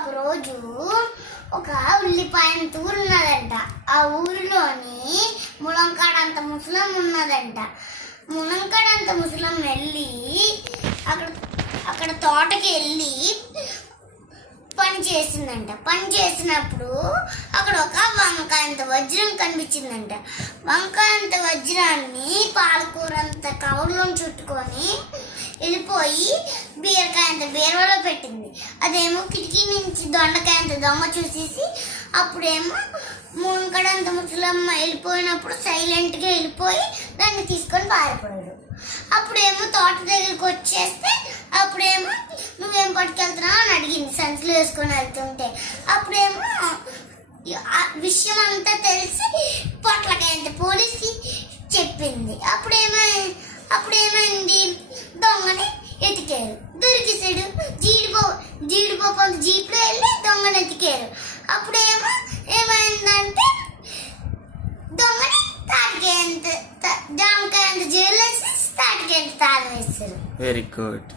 ఒకరోజు ఒక ఉల్లిపాయంత ఊరు ఉన్నదంట. ఆ ఊరిలోని ములంకాడంత ముసలం ఉన్నదంట. ములంకాడంత ముసలం వెళ్ళి అక్కడ తోటకి వెళ్ళి పని చేసిందంట. పని చేసినప్పుడు అక్కడ ఒక వంకాయంత వజ్రం కనిపించిందంట. వంకాయంత వజ్రాన్ని పాలకూరంత కవర్లో చుట్టుకొని వెళ్ళిపోయి బీరకాయంత బీరవలో పెట్టింది. అదేమో కిటికీ నుంచి దొండకాయంత దొంగ చూసేసి అప్పుడేమో ములంకాడంత ముసలమ్మ వెళ్ళిపోయినప్పుడు సైలెంట్గా వెళ్ళిపోయి దాన్ని తీసుకొని పారిపోయాడు. అప్పుడేమో తోట దగ్గరికి వచ్చేస్తే అప్పుడేమో నువ్వేం పట్టుకెళ్తున్నావు అని అడిగింది సంచులు వేసుకొని వెళ్తుంటే. అప్పుడేమో విషయం అంతా తెలిసి పొట్లకాయంత పోలీస్కి చెప్పింది. అప్పుడేమైంది దొంగని ఎతికారు, దొరికేసాడు. జీడిపప్పు అంత జీప్లో వెళ్ళి దొంగని ఎతికారు. అప్పుడేమో ఏమైందంటే దొంగని తాటికాయంత జామకాయంత జైలు వేసి తాటికాయంత తాళం వేస్తారు. Very good.